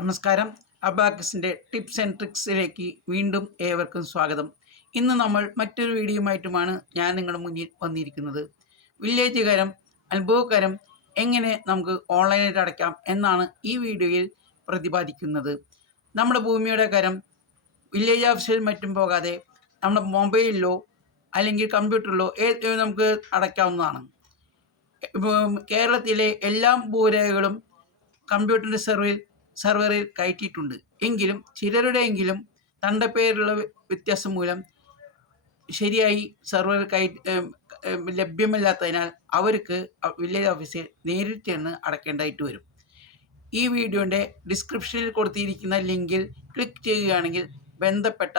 നമസ്കാരം. അബാക്കസിൻ്റെ tips and ട്രിക്സിലേക്ക് വീണ്ടും ഏവർക്കും സ്വാഗതം. ഇന്ന് നമ്മൾ മറ്റൊരു വീഡിയോയുമായിട്ടുമാണ് ഞാൻ നിങ്ങളുടെ മുന്നിൽ വന്നിരിക്കുന്നത്. വില്ലേജ് കരം, അനുഭവകരം എങ്ങനെ നമുക്ക് ഓൺലൈനായിട്ട് അടയ്ക്കാം എന്നാണ് ഈ വീഡിയോയിൽ പ്രതിപാദിക്കുന്നത്. നമ്മുടെ ഭൂമിയുടെ കരം വില്ലേജ് ഓഫീസിൽ മറ്റും പോകാതെ നമ്മുടെ മൊബൈലിലോ അല്ലെങ്കിൽ കമ്പ്യൂട്ടറിലോ നമുക്ക് അടയ്ക്കാവുന്നതാണ്. കേരളത്തിലെ എല്ലാ ഭൂരേഖകളും കമ്പ്യൂട്ടറിൻ്റെ സെർവറിൽ കയറ്റിയിട്ടുണ്ട്. എങ്കിലും ചിലരുടെയെങ്കിലും തണ്ടപ്പേരുള്ള വ്യത്യാസം മൂലം ശരിയായി സെർവർ ലഭ്യമല്ലാത്തതിനാൽ അവർക്ക് വില്ലേജ് ഓഫീസിൽ നേരിട്ട് ചെന്ന് അടയ്ക്കേണ്ടതായിട്ട് വരും. ഈ വീഡിയോൻ്റെ ഡിസ്ക്രിപ്ഷനിൽ കൊടുത്തിരിക്കുന്ന ലിങ്കിൽ ക്ലിക്ക് ചെയ്യുകയാണെങ്കിൽ ബന്ധപ്പെട്ട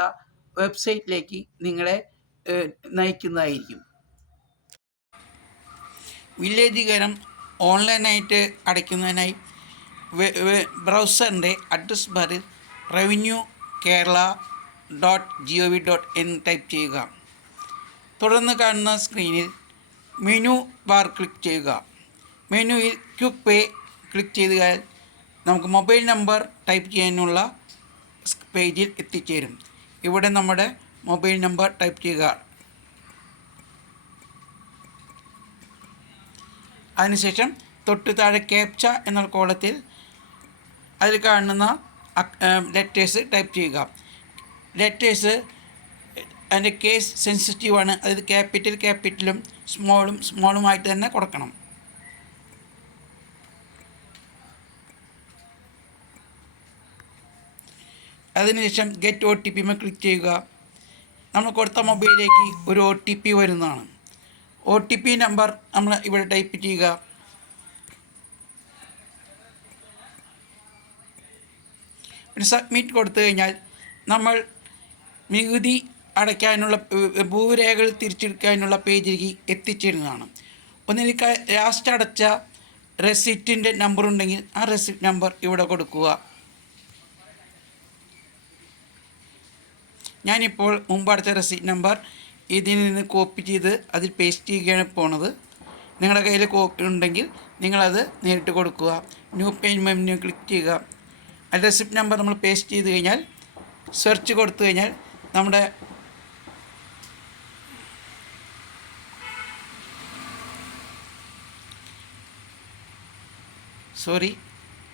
വെബ്സൈറ്റിലേക്ക് നിങ്ങളെ നയിക്കുന്നതായിരിക്കും. വില്ലേജ് കരം ഓൺലൈനായിട്ട് അടയ്ക്കുന്നതിനായി ബ്രൗസറിൻ്റെ അഡ്രസ് ബാറിൽ revenue-kerala.gov.in ടൈപ്പ് ചെയ്യുക. തുടർന്ന് കാണുന്ന സ്ക്രീനിൽ മെനു ബാർ ക്ലിക്ക് ചെയ്യുക. മെനുവിൽ ക്വിക്ക് പേ ക്ലിക്ക് ചെയ്താൽ നമുക്ക് മൊബൈൽ നമ്പർ ടൈപ്പ് ചെയ്യാനുള്ള പേജിൽ എത്തിച്ചേരും. ഇവിടെ നമ്മുടെ മൊബൈൽ നമ്പർ ടൈപ്പ് ചെയ്യുക. അതിനുശേഷം തൊട്ട് താഴെ ക്യാപ്ച എന്ന കോളത്തിൽ അതിൽ കാണുന്ന ലെറ്റേഴ്സ് ടൈപ്പ് ചെയ്യുക. ലെറ്റേഴ്സ് അതിൻ്റെ കേസ് സെൻസിറ്റീവാണ്. അതായത് ക്യാപിറ്റലും സ്മോളുമായിട്ട് തന്നെ കൊടുക്കണം. അതിനുശേഷം ഗെറ്റ് OTP ക്ലിക്ക് ചെയ്യുക. നമ്മൾ കൊടുത്ത മൊബൈലിലേക്ക് ഒരു OTP വരുന്നതാണ്. OTP നമ്പർ നമ്മൾ ഇവിടെ ടൈപ്പ് ചെയ്യുക. പിന്നെ സബ്മിറ്റ് കൊടുത്തു കഴിഞ്ഞാൽ നമ്മൾ നികുതി അടയ്ക്കാനുള്ള ഭൂരേഖകൾ തിരിച്ചെടുക്കാനുള്ള പേജിലേക്ക് എത്തിച്ചേരുന്നതാണ്. ഒന്നിലേക്ക് ലാസ്റ്റ് അടച്ച റെസിപ്റ്റിൻ്റെ നമ്പർ ഉണ്ടെങ്കിൽ ആ റെസിപ്റ്റ് നമ്പർ ഇവിടെ കൊടുക്കുക. ഞാനിപ്പോൾ മുമ്പ് അടച്ച റെസിപ്റ്റ് നമ്പർ ഇതിൽ നിന്ന് കോപ്പി ചെയ്ത് അതിൽ പേസ്റ്റ് ചെയ്യുകയാണ് പോണത്. നിങ്ങളുടെ കയ്യിൽ കോപ്പി ഉണ്ടെങ്കിൽ നിങ്ങളത് നേരിട്ട് കൊടുക്കുക. ന്യൂ പേയ്മെൻറ്റ് ക്ലിക്ക് ചെയ്യുക. ആ റെസിപ്റ്റ് നമ്പർ നമ്മൾ പേസ്റ്റ് ചെയ്ത് കഴിഞ്ഞാൽ സെർച്ച് കൊടുത്തു കഴിഞ്ഞാൽ നമ്മുടെ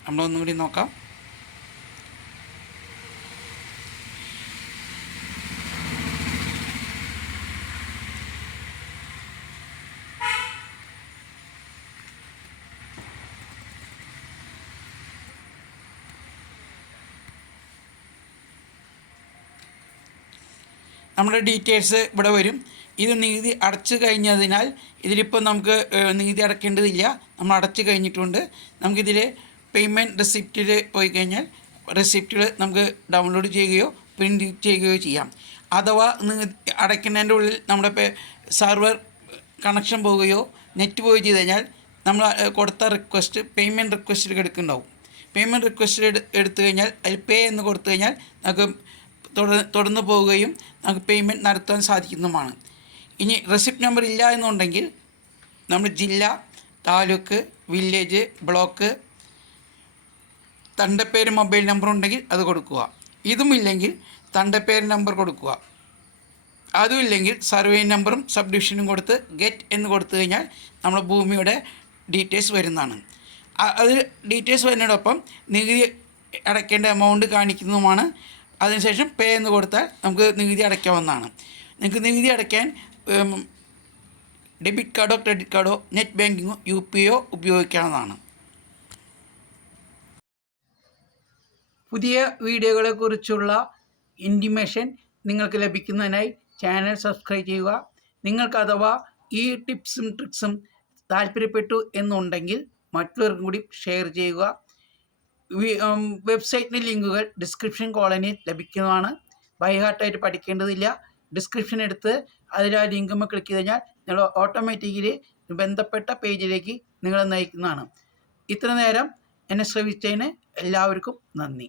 നമ്മളൊന്നും കൂടി നോക്കാം. നമ്മുടെ ഡീറ്റെയിൽസ് ഇവിടെ വരും. ഇത് നികുതി അടച്ചു കഴിഞ്ഞതിനാൽ ഇതിലിപ്പോൾ നമുക്ക് നികുതി അടയ്ക്കേണ്ടതില്ല. നമ്മൾ അടച്ചു കഴിഞ്ഞിട്ടുണ്ട്. നമുക്കിതിൽ പേയ്മെൻറ്റ് റെസിപ്റ്റിൽ പോയി കഴിഞ്ഞാൽ റെസിപ്റ്റുകൾ നമുക്ക് ഡൗൺലോഡ് ചെയ്യുകയോ പ്രിൻറ്റ് ചെയ്യുകയോ ചെയ്യാം. അഥവാ അടയ്ക്കുന്നതിൻ്റെ ഉള്ളിൽ നമ്മുടെ സെർവർ കണക്ഷൻ പോവുകയോ നെറ്റ് പോവുകയോ ചെയ്ത് കഴിഞ്ഞാൽ നമ്മൾ കൊടുത്ത റിക്വസ്റ്റ് പേയ്മെൻറ്റ് റിക്വസ്റ്റിൽ എടുക്കുന്നുണ്ടാവും. പേയ്മെൻറ്റ് റിക്വസ്റ്റിൽ എടുത്തു കഴിഞ്ഞാൽ അതിൽ പേ എന്ന് കൊടുത്തു കഴിഞ്ഞാൽ നമുക്ക് തുടർന്ന് പോവുകയും നമുക്ക് പേയ്മെൻറ്റ് നടത്താൻ സാധിക്കുന്നതുമാണ്. ഇനി റെസിപ്റ്റ് നമ്പർ ഇല്ല എന്നുണ്ടെങ്കിൽ നമ്മൾ ജില്ല, താലൂക്ക്, വില്ലേജ്, ബ്ലോക്ക്, തണ്ടപ്പേര് മൊബൈൽ നമ്പർ ഉണ്ടെങ്കിൽ അത് കൊടുക്കുക. ഇതുമില്ലെങ്കിൽ തണ്ടപ്പേര് നമ്പർ കൊടുക്കുക. അതുമില്ലെങ്കിൽ സർവേ നമ്പറും സബ് ഡിവിഷനും കൊടുത്ത് ഗെറ്റ് എന്ന് കൊടുത്തു കഴിഞ്ഞാൽ നമ്മുടെ ഭൂമിയുടെ ഡീറ്റെയിൽസ് വരുന്നതാണ്. അത് ഡീറ്റെയിൽസ് വരുന്നതോടൊപ്പം നികുതി അടയ്ക്കേണ്ട എമൗണ്ട് കാണിക്കുന്നതുമാണ്. അതിനുശേഷം പേ എന്ന് കൊടുത്താൽ നമുക്ക് നികുതി അടയ്ക്കാവുന്നതാണ്. നിങ്ങൾക്ക് നികുതി അടയ്ക്കാൻ ഡെബിറ്റ് കാർഡോ ക്രെഡിറ്റ് കാർഡോ നെറ്റ് ബാങ്കിങ്ങോ UPI ഉപയോഗിക്കാവുന്നതാണ്. പുതിയ വീഡിയോകളെക്കുറിച്ചുള്ള ഇൻറ്റിമേഷൻ നിങ്ങൾക്ക് ലഭിക്കുന്നതിനായി ചാനൽ സബ്സ്ക്രൈബ് ചെയ്യുക. നിങ്ങൾക്ക് അഥവാ ഈ ടിപ്സും ട്രിക്സും താല്പര്യപ്പെട്ടു എന്നുണ്ടെങ്കിൽ മറ്റുള്ളവർക്കും കൂടി ഷെയർ ചെയ്യുക. വെബ്സൈറ്റിൻ്റെ ലിങ്കുകൾ ഡിസ്ക്രിപ്ഷൻ കോളനിൽ ലഭിക്കുന്നതാണ്. ബൈഹാർട്ടായിട്ട് പഠിക്കേണ്ടതില്ല. ഡിസ്ക്രിപ്ഷൻ എടുത്ത് അതിൽ ആ ലിങ്കുമ്പോൾ ക്ലിക്ക് ചെയ്ത് കഴിഞ്ഞാൽ നിങ്ങൾ ഓട്ടോമാറ്റിക്കലി ബന്ധപ്പെട്ട പേജിലേക്ക് നിങ്ങളെ നയിക്കുന്നതാണ്. ഇത്ര നേരം എന്നെ ശ്രവിച്ചതിന് എല്ലാവർക്കും നന്ദി.